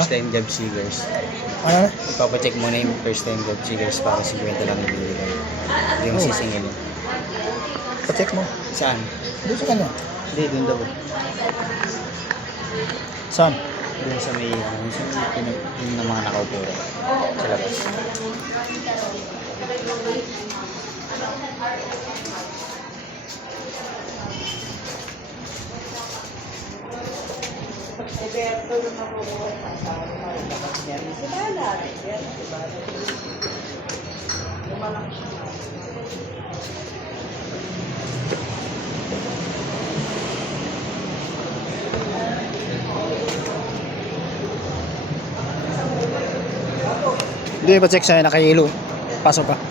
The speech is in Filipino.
First time job seekers. Ano na? Ipapacheck mo na yung first time job seekers para 50 lang yung bibigay. Hindi mo sisingilin. Pa-check mo. Saan? Doon sa kanya. Hindi, doon daw. Saan? Doon sa may, yung ng mga nakaupo rin. Sa labas. Hindi, pa-check sa'yo, nakahilo. Pasok ka.